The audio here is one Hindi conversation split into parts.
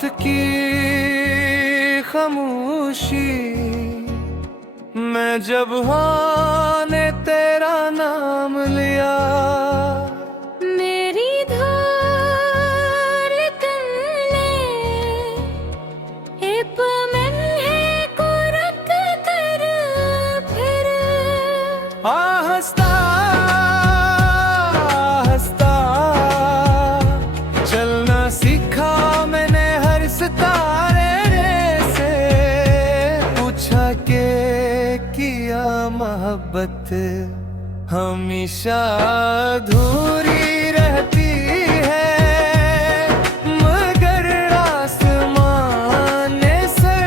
रात की खामोशी मैं जब हाँ ने तेरा नाम लिया, मेरी धड़कन ने एक पल को रख कर फिर हंसता हंसता चलना सीखा मैंने हर सितारे से, पूछा के किया मोहब्बत हमेशा अधूरी रहती है, मगर आसमान से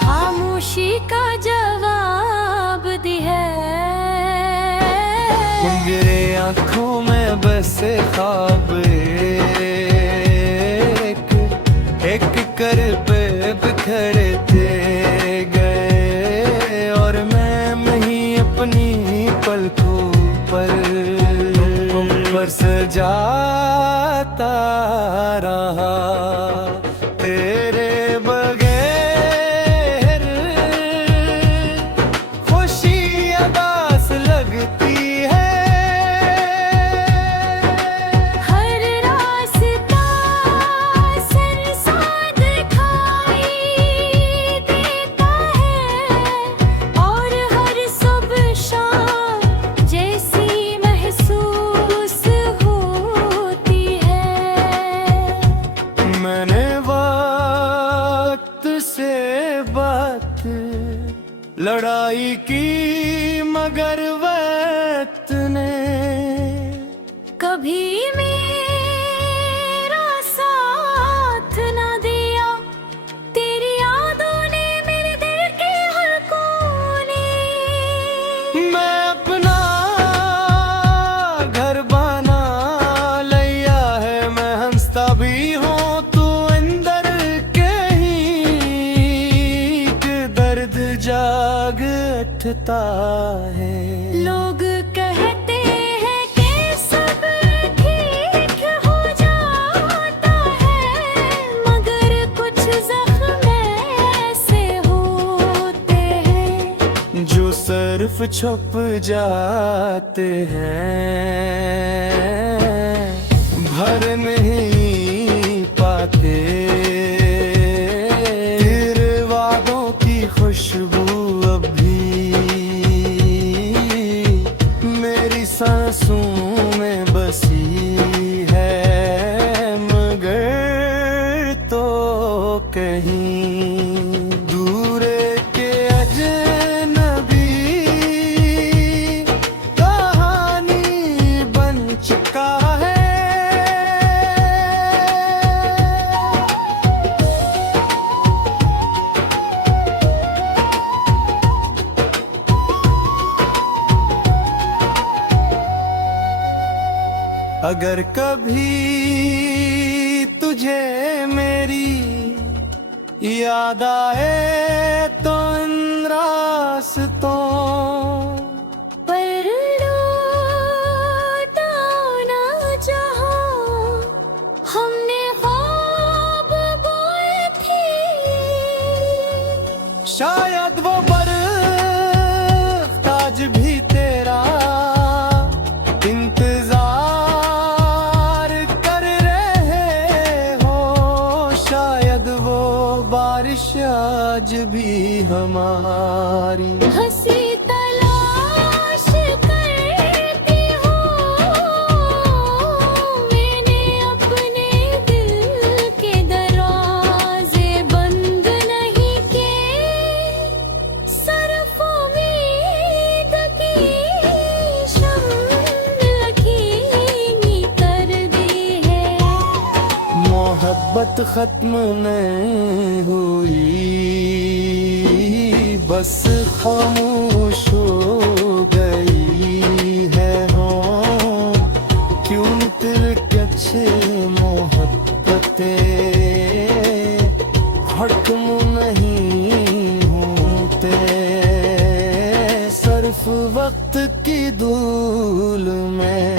खामोशी का जवाब दी है। मेरे आँखों में बसे ख्वाब एक कर पे बिखरते गए, और मैं ही अपनी पलकों पर सजाता रहा तेरे बगैर। खुशी अदास लगती है, हर रास्ता सरसा दिखाई देता है, और हर सुबह शाम जैसी महसूस होती है। मैंने वक्त से बात लड़ाई की, मगर वक्त ने कभी मेरा साथ न दिया, तेरी यादों ने मेरे दिल के हर कोने। मैं अपना घर बना लिया है, मैं हंसता भी हूँ तू अंदर के ही, दर्द जाग उठता है। लोग कहते हैं कि सब ठीक हो जाता है, मगर कुछ जख्म ऐसे होते हैं जो सिर्फ छुप जाते हैं, भर नहीं पाते। तेरे वादों की खुशबू अब भी मेरी सांसों में बसी है, मगर तो कहीं दूर के अजनबी कहानी बन चुका है। अगर कभी तुझे मेरी याद आए तो इन रास्तों पर लौटाओ ना जहाँ हमने ख्वाब बोए थे। शायद वो बर्फ आज भी तेरा इंतजार कर रहे हो, शायद वो बारिश आज भी हमारी हंसी तलाश करती हूँ मैंने, अपने दिल के दरवाजे बंद नहीं किए, सिर्फ उम्मीद की शम्म लकीनी कर दी है। मोहब्बत खत्म नहीं हुई, बस खामोश हो गई है। हो क्यों तेरे अच्छे मोहब्बतें हड़कम नहीं होते, सिर्फ वक्त की धूल में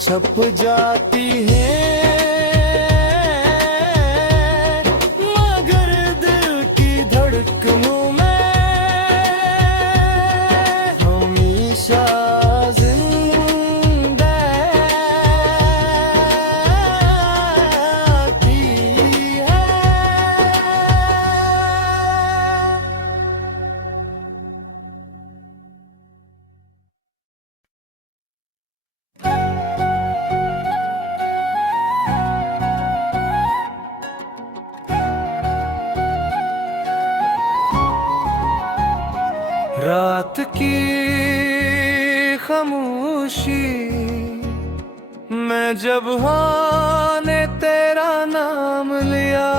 छप जाती है। रात की खामोशी मैं जब हाँ ने तेरा नाम लिया,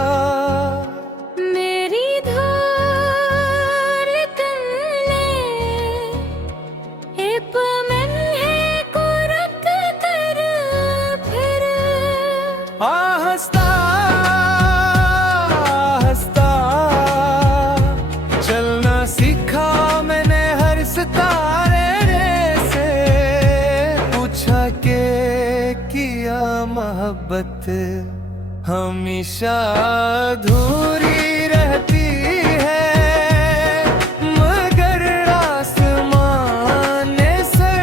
मेरी धड़कन ने एक पल को रख कर फिर हंसता हंसता चलना सीखा मैंने हर सितारे से, पूछा के किया मोहब्बत हमेशा अधूरी रहती है, मगर आसमान से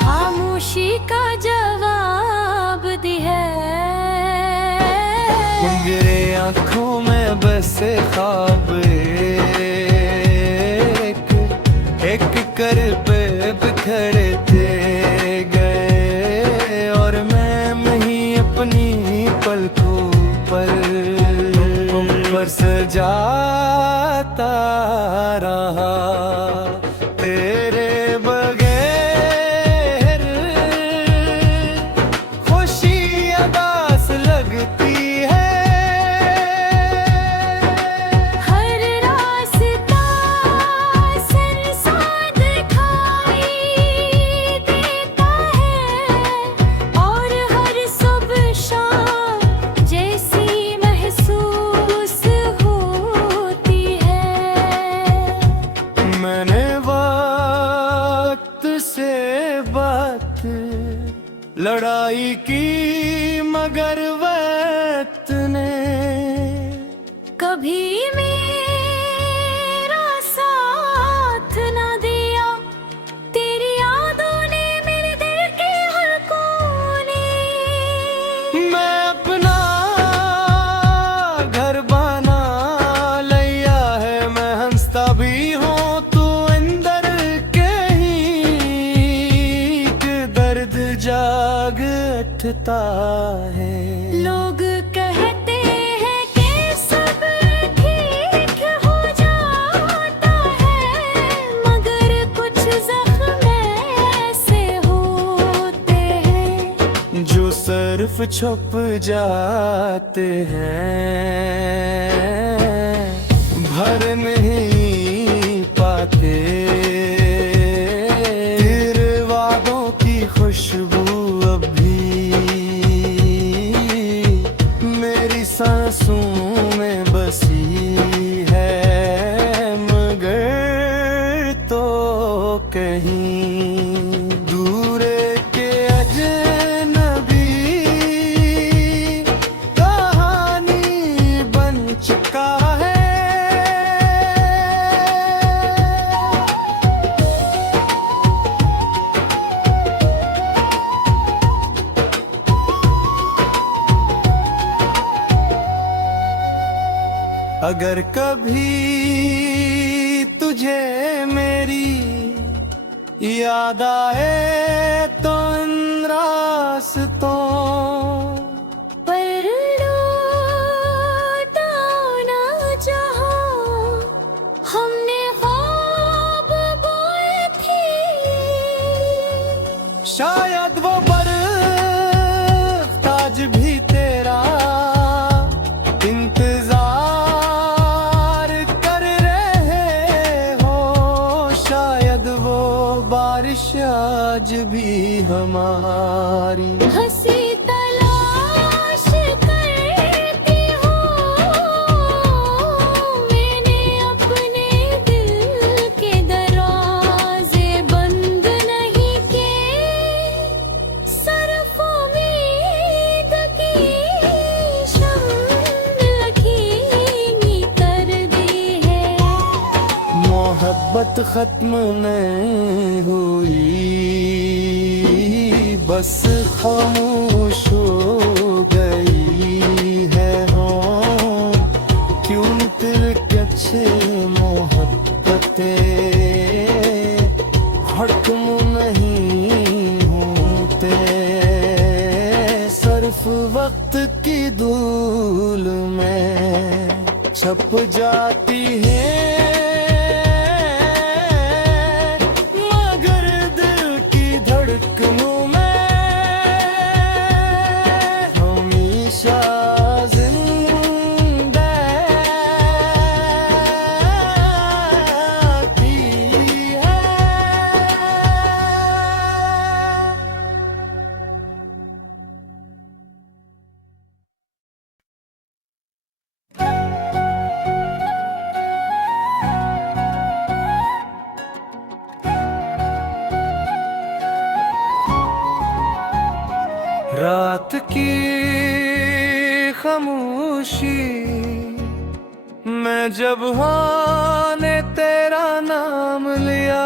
खामोशी का जवाब दी है। मेरे आँखों में बसे ख्वाब एक कर पे बिखरते गए, और मैं ही अपनी पलकों पर सजाता रहा तेरे बगैर। खुशी अदास लगती है, हर रास्ता सुनसान दिखाई देता है, और हर सुबह शाम जैसी महसूस होती है। मैंने वक्त से बात लड़ाई की, मगर वक्त ने कभी मेरा साथ ना दिया, तेरी यादों ने मेरे दिल के हर कोने। मैं अपना घर बना लिया है, मैं हंसता भी हूँ तू अंदर के ही, दर्द जाग उठता है। लोग कहते हैं कि सब ठीक हो जाता है, मगर कुछ जख्म ऐसे होते हैं जो सिर्फ छुप जाते हैं, भर नहीं पाते। तेरे वादों की खुशबू अब भी मेरी सांसों में बसी है, मगर तो कहीं दूर के अजनबी कहानी बन चुका है। अगर कभी तुझे मेरी याद आए तो इन रास्तों पर लौटा ना जहाँ हमने ख्वाब बोए थे। शायद वो बर्फ ताज भी तेरा इंतजार कर रहे हो, शायद वो बारिश आज भी हमारी हंसी तलाश करती हूँ, मैंने अपने दिल के दरवाजे बंद नहीं किए, सिर्फ उम्मीद की शम्म धीमी कर दी है। मोहब्बत खत्म नहीं हुई, बस खामोश हो गई है। हाँ क्यों दिल के अच्छे मोहब्बतें हकम नहीं होते, सिर्फ वक्त की धूल में छप जाती है, मगर दिल की धड़कनों में हमेशा जिंदा की है। रात की खामोशी मैं जब हाँ ने तेरा नाम लिया,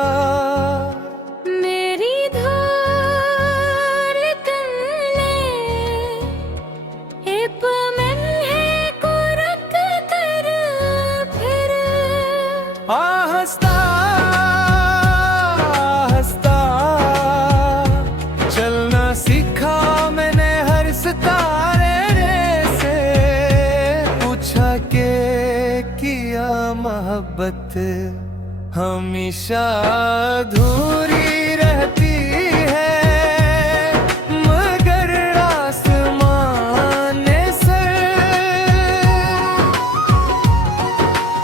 मेरी धड़कन ने एक लम्हे को रख कर फिर हंसता हंसता चलना सीखा मैंने हर सितारे से, पूछा के किया मोहब्बत हमेशा अधूरी रहती है, मगर आसमान से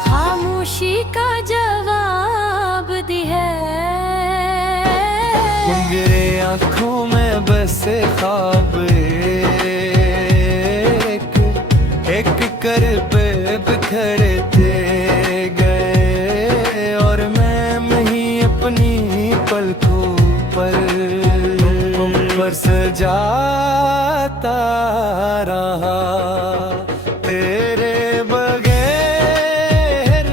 खामोशी का जवाब दिया। मेरे आँखों में बसे ख्वाब एक कर पे बिखरते गए, और मैं ही अपनी पलकों पर सजाता रहा तेरे बगैर।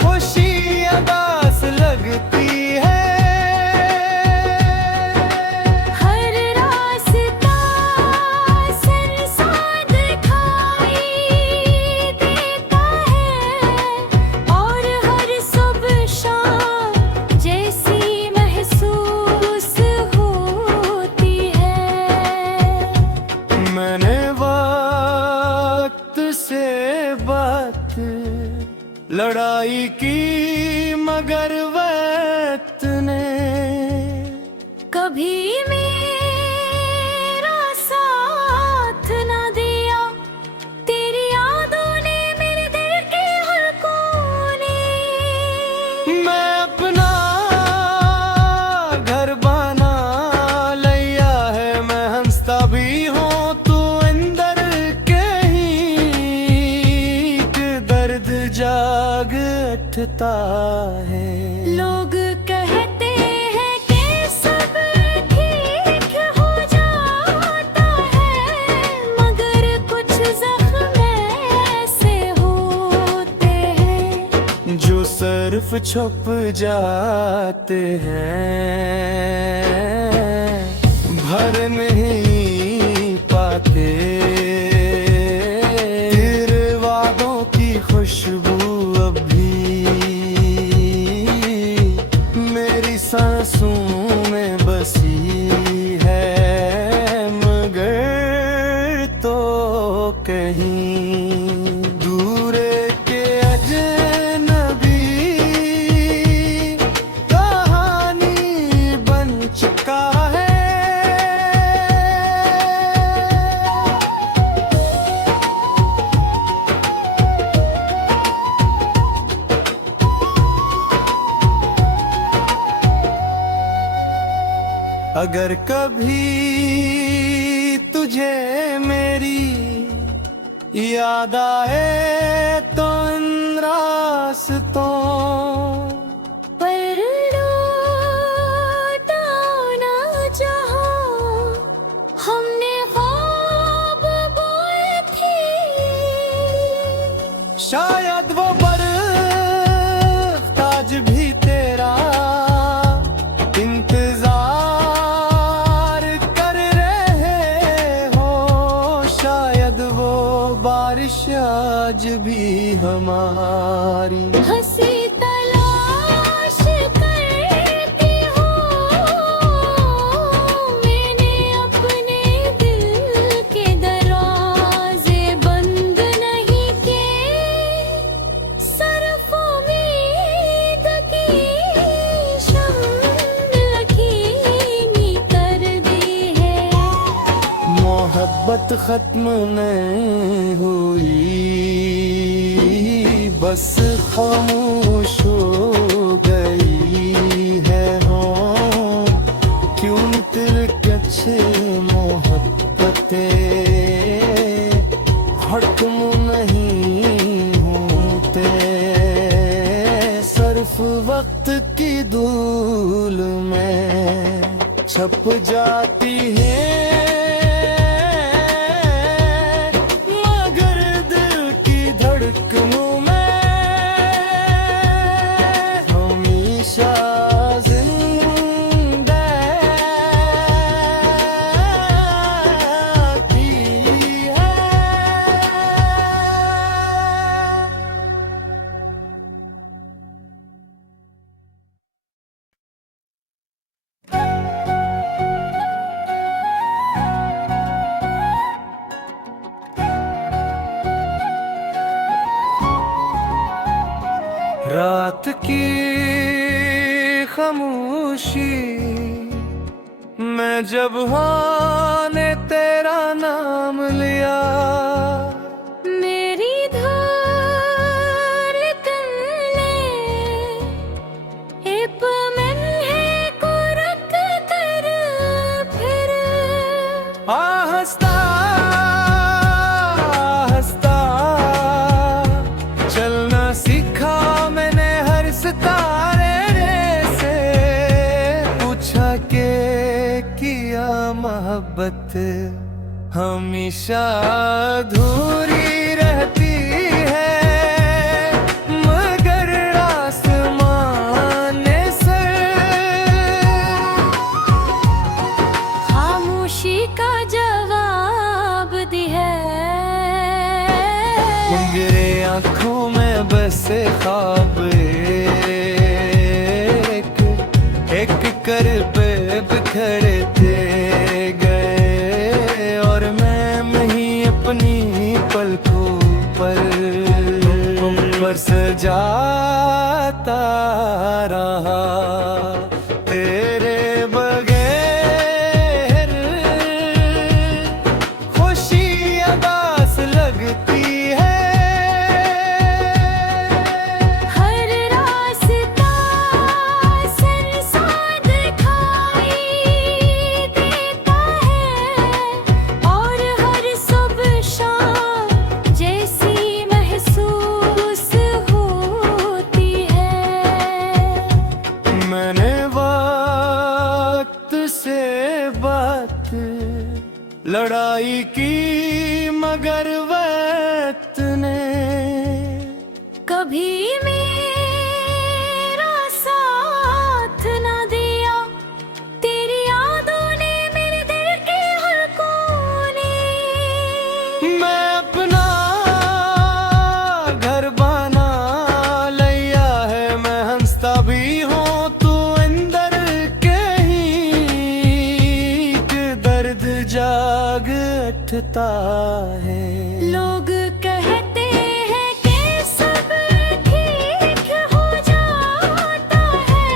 खुशी अदास लगती है, हर रास्ता संसार दिखाई देता है, और हर सुबह शाम जैसी महसूस होती है। मैंने वक्त से बात लड़ाई की, मगर वक्त ने कभी मेरा साथ न दिया, तेरी यादों ने मेरे दिल के हर कोने। मैं अपना घर बना लिया है, मैं हंसता भी हूँ तू अंदर के ही, दर्द जाग उठता है। लोग कहते हैं कि सब ठीक हो जाता है, मगर कुछ जख्म ऐसे होते हैं जो सिर्फ छुप जाते हैं, भर नहीं पाते। तेरे वादों की खुशबू अब भी मेरी सांसों में बसी है, मगर तो कहीं दूर के अजनबी कहानी बन चुका है। अगर कभी तुझे मेरी याद आए तो इन रास्तों पर लौटा ना जहाँ हमने ख्वाब बोए थे। शायद वो बर्फ आज भी तेरा इंतजार कर रहे हो, शायद वो बारिश आज भी हमारी हंसी तलाश करती हूँ, मैंने अपने दिल के दरवाजे बंद नहीं मोहब्बत खत्म नहीं हुई, बस खामोश हो गई है। हाँ क्यों दिल के अच्छे मोहब्बतें हटम नहीं होते, सिर्फ वक्त की धूल में छप जाती है, मगर दिल की धड़कनों में हमेशा जिंदा की है। रात की खामोशी मैं जब हाँ ने तेरा नाम लिया, मेरी धड़कन ने एक लम्हे को रख कर फिर हंसता हंसता चलना सीखा मैंने हर सितारे से, पूछा के किया मोहब्बत हमेशा अधूरी रहती है, मगर आसमान से खामोशी का जवाब दी है। मेरे आँखों में बसे ख्वाब एक कर पे बिखरते गए, और मैं ही अपनी पलकों पर सजाता रहा तेरे बगैर, खुशी अदास लगती है। हर रास्ता संसार दिखाई देता है, और हर सुबह शाम जैसी महसूस होती है। मैंने वक्त से बात लड़ाई की, मगर वक्त ने कभी मेरा साथ न दिया, तेरी यादों ने मेरे दिल के हर कोने मैं अपना घर बना लिया है, मैं हंसता भी हूँ तू अंदर के ही, दर्द जाग उठता है। लोग कहते हैं कि सब ठीक हो जाता है,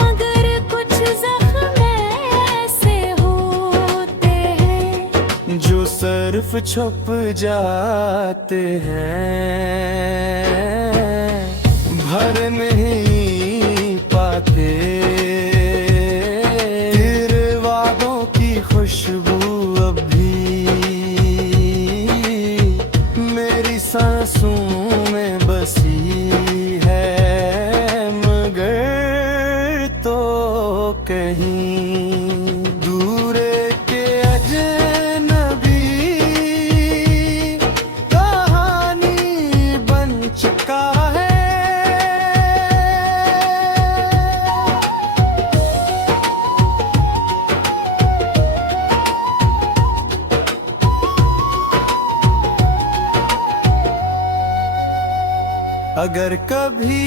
मगर कुछ जख्म ऐसे होते हैं जो सिर्फ छुप जाते हैं, भर नहीं पाते। तेरे वादों की खुशबू अब भी मेरी सांसों में बसी है, मगर तो कहीं दूर के अजनबी कहानी बन चुका है। अगर कभी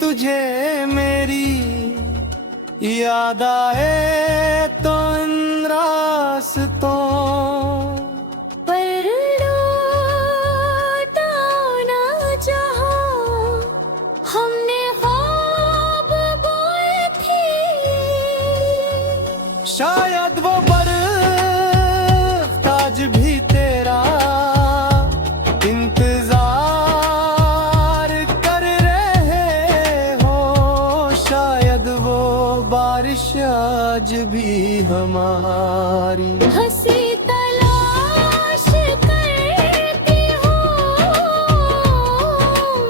तुझे मेरी याद आए तो इन रास्तों पर लौटा ना जहां हमने ख्वाब बोए थे। शायद वो हमारी। हंसी तलाश करती हूँ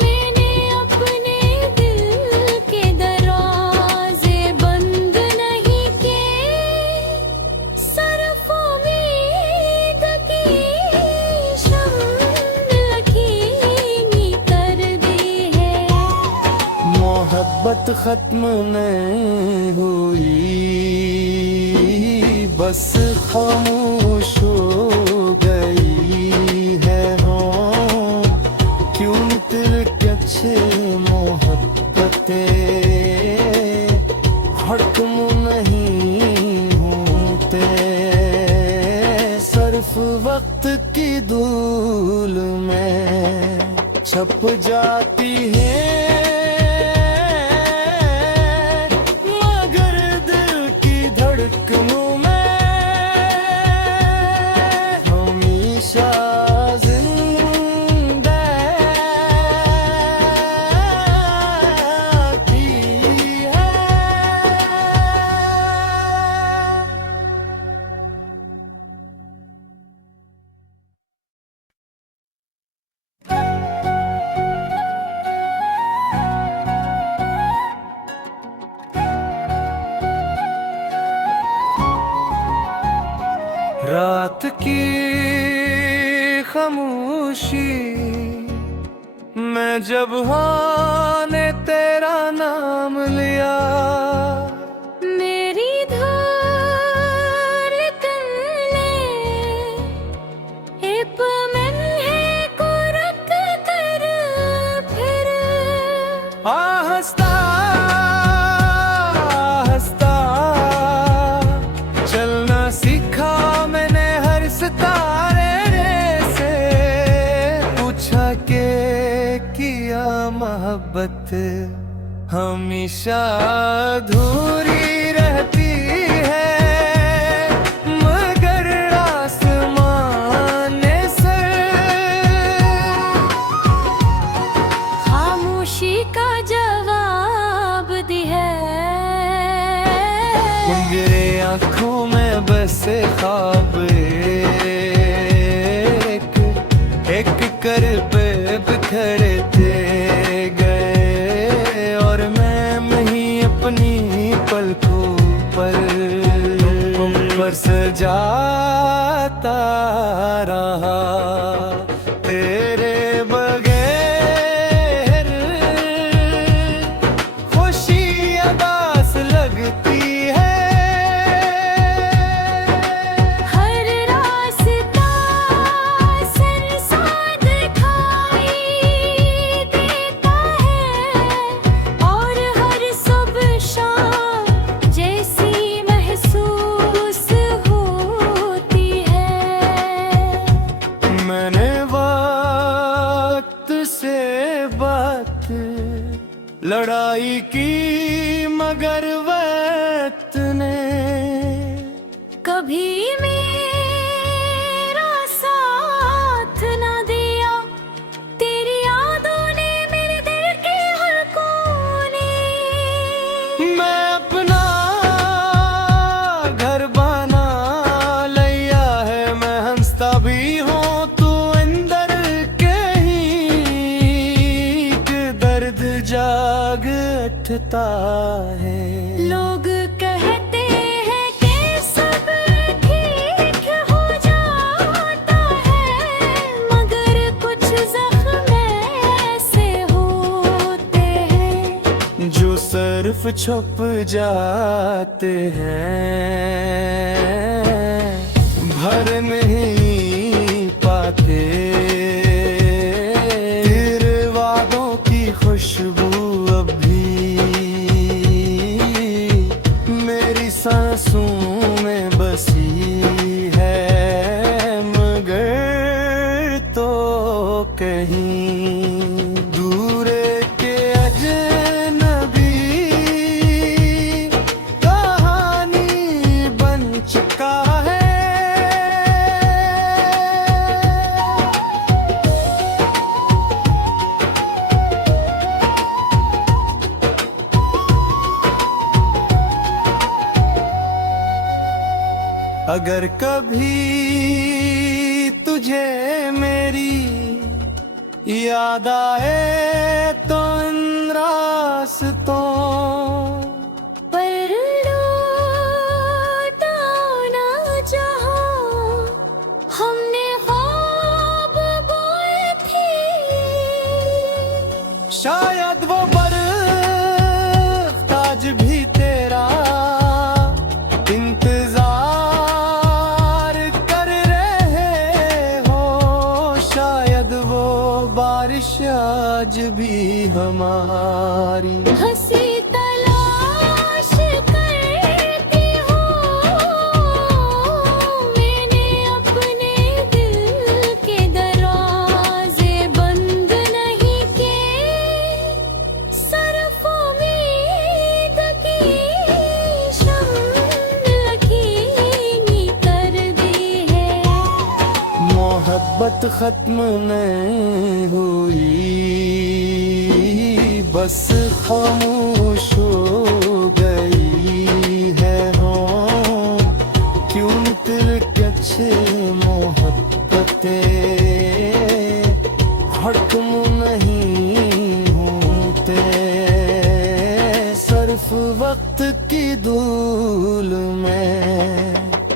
मैंने अपने दिल के दरवाजे बंद नहीं किए। सिर्फ उम्मीद की शम्ल धीमी कर दी है। मोहब्बत खत्म नहीं हुई, बस खामोश हो गई है। हाँ क्यों तेरे अच्छे मोहब्बतें हड़कम नहीं होते, सिर्फ वक्त की धूल में छप जाती है। धड़कनों में हमेशा जिंदा की है। रात की खामोशी मैं जब हाँ ने तेरा नाम लिया, मेरी धड़कन ने एक लम्हे को रख कर फिर हंसता हंसता चलना सीखा मैंने हर सितारे से। पूछा के किया मोहब्बत हमेशा अधूरी रहती है, मगर आसमान से खामोशी का जवाब दी है। मेरे आँखों में बसे ख्वाब एक कर पे बिखरते गए, और मैं ही अपनी पलकों पर सजाता रहा तेरे बगैर। खुशी अदास लगती है, हर रास्ता संसार दिखाई देता है, और हर सुबह शाम जैसी महसूस होती है। मैंने वक्त से बात लड़ाई की, मगर वक्त ने कभी मेरा साथ न दिया। तेरी यादों ने मेरे दिल के हर कोने। मैं अपना घर बना लिया है, मैं हंसता भी हूँ तू अंदर के ही दर्द जाग उठता है। लोग कहते हैं कि सब ठीक हो जाता है, मगर कुछ जख्म ऐसे होते हैं जो सिर्फ छुप जाते हैं, भर नहीं पाते। तेरे वादों की खुशबू अब भी मेरी सांसों में बसी है, मगर तो कहीं दूर के अजनबी कहानी बन चुका है। अगर कभी तुझे मेरी याद आए तो इन रास्तों पर लौटा ना जहाँ हमने ख्वाब बोए थे। शायद वो बर्फ आज भी तेरा इंतजार कर रहे हो, शायद वो बारिश आज भी हमारी हंसी तलाश करती हूँ मैंने अपने दिल के दरवाजे बंद नहीं किए। सरफ उम्मीद की शम्ल धीमी कर दी है। मोहब्बत खत्म नहीं हुई, बस खामोश हो गई है। हो क्यों दिल के अच्छे मोहब्बतें हड़कम नहीं होते, सिर्फ वक्त की धूल में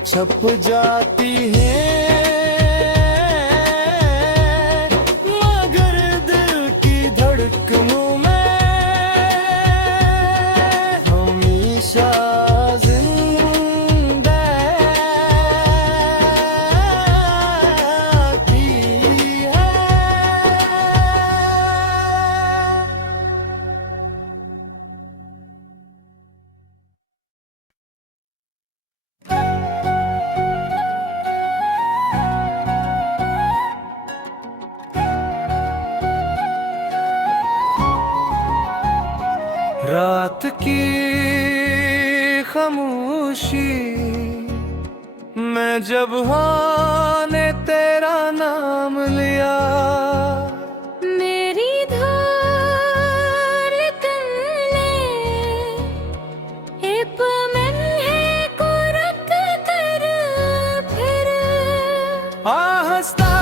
छप जाती है। मगर दिल की धड़कनों में हमेशा जिंदा की है। रात की खामोशी मैं जब हाँ ने तेरा नाम लिया, मेरी धड़कन ने एक लम्हे को रख कर फिर हंसता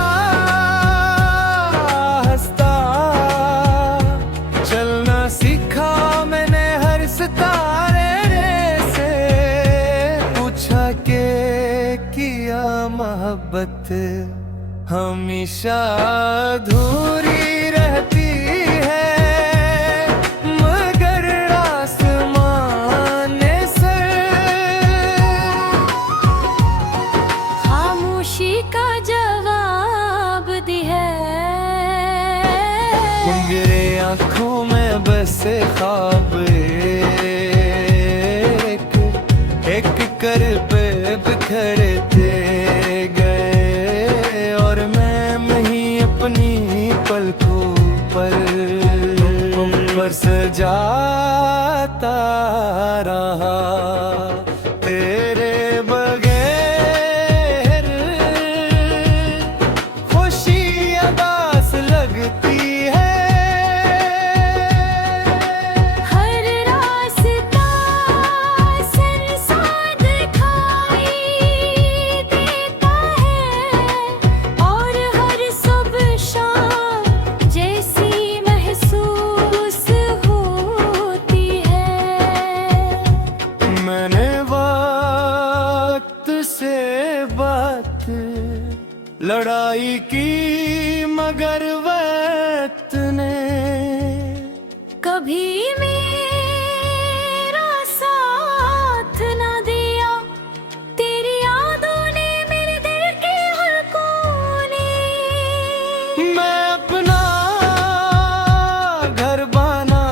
हंसता चलना सीखा मैंने हर सितारे से। पूछा के किया मोहब्बत हमेशा अधूरी रहती है, मगर आसमान से खामोशी का जवाब दी है। मेरे आँखों में बसे ख्वाब एक एक कर पे बिखरते गए, और मैं ही अपनी पलकों पर सजाता रहा तेरे बगैर। खुशी अदास लगती है, हर रास्ता संसार दिखाई देता है, और हर सुबह शाम जैसी महसूस होती है। मैंने वक्त से बात लड़ाई की, मगर वक्त ने कभी मेरा साथ न दिया। तेरी यादों ने मेरे दिल के हर कोने मैं अपना घर बना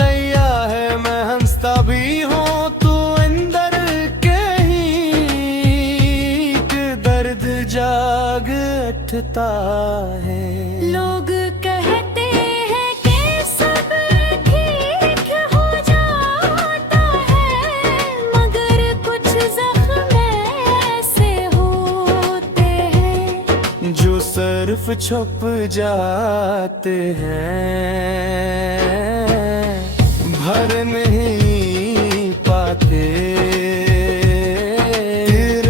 लिया है। मैं हंसता भी हूँ तू अंदर के ही दर्द जाग उठता है। लोग कहते हैं कि सब ठीक हो जाता है, मगर कुछ जख्म ऐसे होते हैं जो सिर्फ छुप जाते हैं, भर नहीं पाते। फिर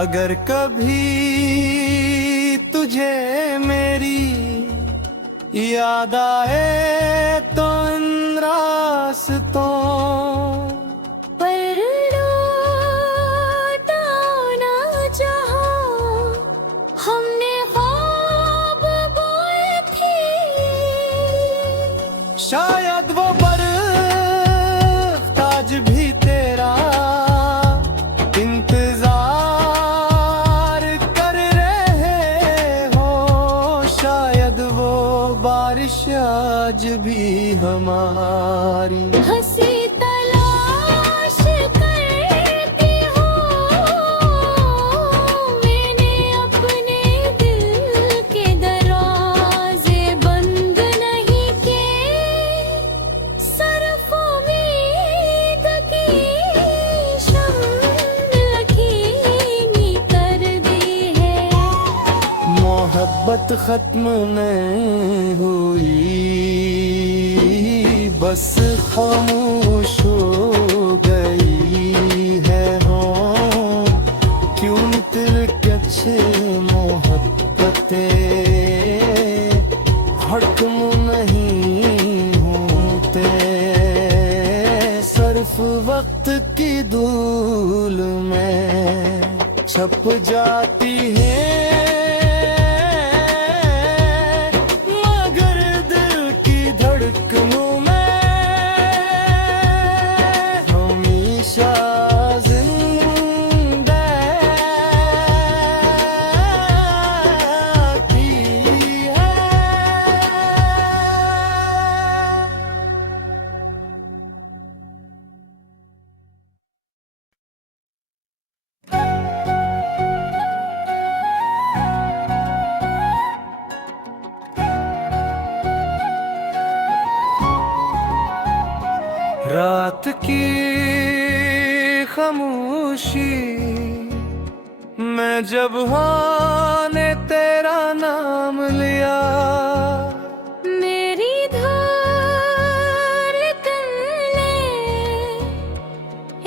अगर कभी तुझे मेरी याद आए तो इन रास्तों पर लौटा ना जहाँ हमने ख्वाब बोए थे। शायद वो बर्फ आज भी तेरा इंतजार कर रहे हो। शायद वो बारिश आज भी हमारी हंसी तलाश करती हूँ मैंने अपने दिल के दरवाजे बंद नहीं किए। सिर्फ उम्मीद की शम्म लखीनी कर दी है। मोहब्बत खत्म नहीं हुई, बस खामोश हो गई है। हो क्यों दिल के अच्छे मोहब्बतें हड़कम नहीं होते। सिर्फ वक्त की धूल में छप जाती है। रात की खामोशी मैं जब हाँ ने तेरा नाम लिया। मेरी धड़कन ने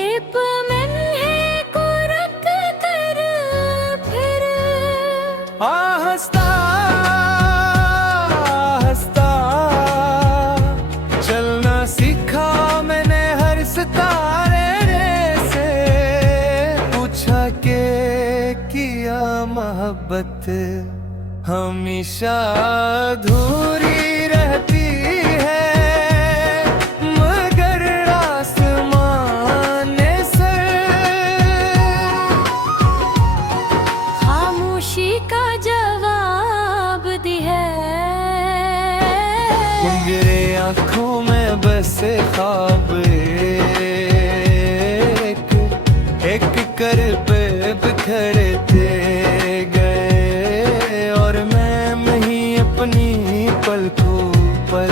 एक लम्हे को रख कर फिर आहिस्ता आहिस्ता चलना सीखा मैंने हर सितारे से। पूछा के किया मोहब्बत हमेशा अधूरी रहती है। मगर आसमान से खामोशी का जवाब दी है। मेरे आँखों में बसे ख्वाब एक कर पे बिखरते गए। और मैं ही अपनी पलकों पर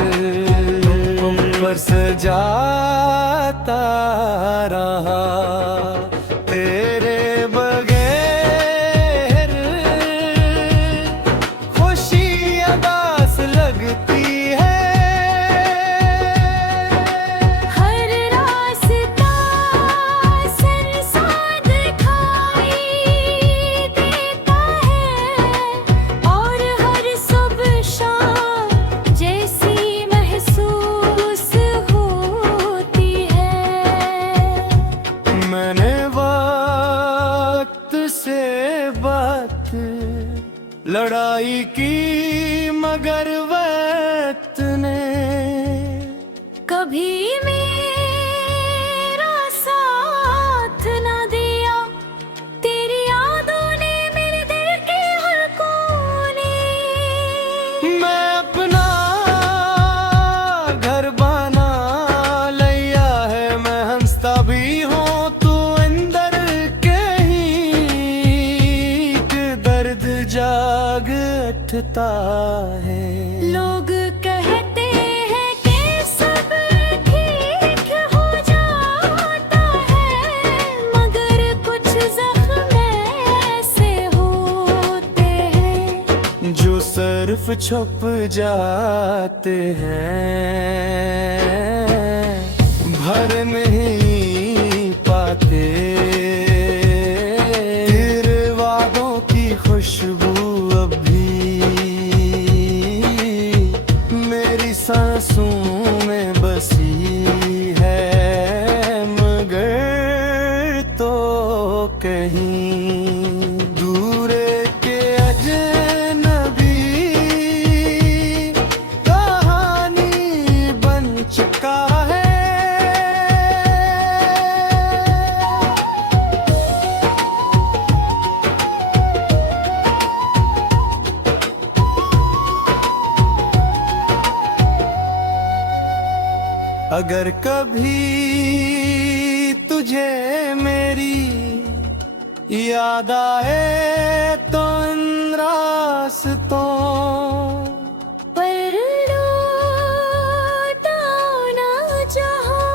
सजाता रहा तेरे बगैर। खुशी अदास लगती है। हर रास्ता सरसा दिखाई देता है और हर सुबह शाम जैसी महसूस होती है। मैंने वक्त से बात लड़ाई की मगर वक्त ने कभी मेरा साथ ना दिया। तेरी यादों ने मेरे दिल के हर कोने। मैं अपना घर बना लिया है। मैं हंसता भी हूँ तू अंदर के ही दर्द जाग उठता है। लोग कहते हैं कि सब ठीक हो जाता है मगर कुछ जख्म ऐसे होते हैं जो सिर्फ छुप जाते हैं भर नहीं पाते। तेरे आँखों में बसी है, मगर तो कहीं दूर के अजनबी कहानी बन चुका है। अगर कभी तुझे मेरी याद आए तो इन रास्तों पर लौटा ना जहाँ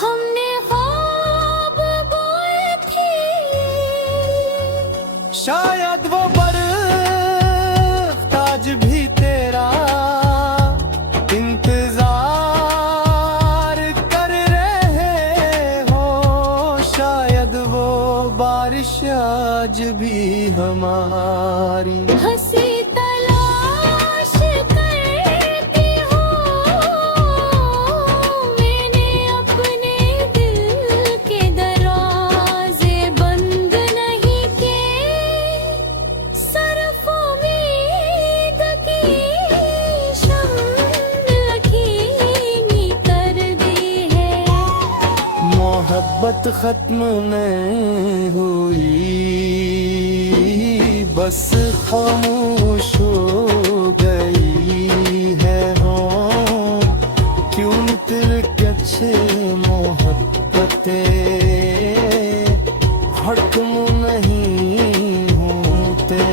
हमने ख्वाब बोए थे। शायद वो बर्फ ताज भी तेरा इंतजार कर रहे हो, शायद वो बारिश आज भी हमारी हंसी तलाश करती हूँ मैंने अपने दिल के दरवाजे बंद नहीं किए। सरफ उम्मीद की शम्ल धीमी कर दी है। मोहब्बत खत्म नहीं हुई, बस खामोश हो गई है। हो क्यों दिल के अच्छे मोहब्बतें हक्म नहीं होते,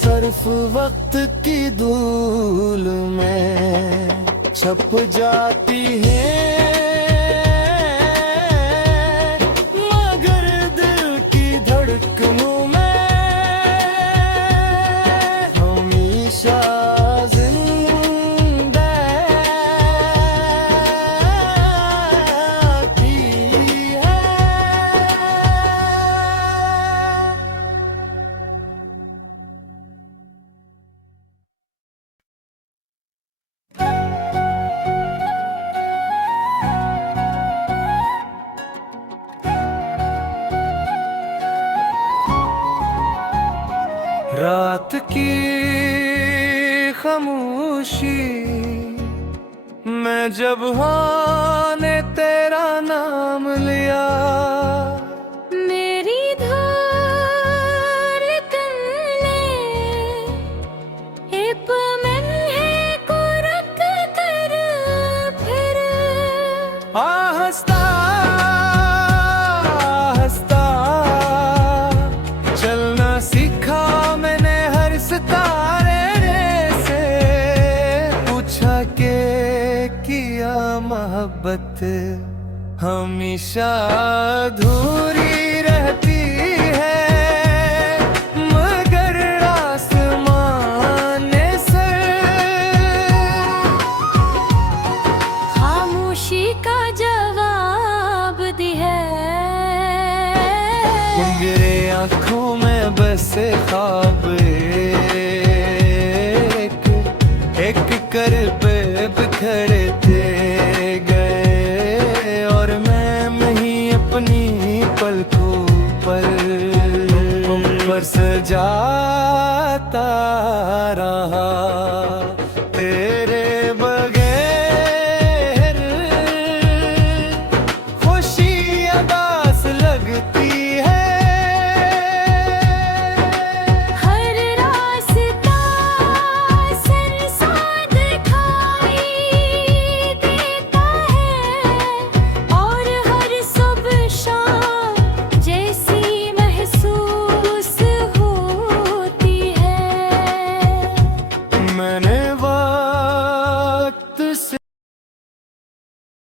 सिर्फ वक्त की धूल में छप जाती है। रात की खामोशी मैं जब हाँ ने तेरा नाम लिया, मेरी धड़कन ने एक लम्हे को रख कर फिर हंसता हंसता चलना सीखा मैंने हर सितारे से। पूछा के किया मोहब्बत हमेशा अधूरी रहती है, मगर आसमान से खामोशी का जवाब दी है। मेरे आँखों में बसे ख्वाब एक एक कर पे बिखरे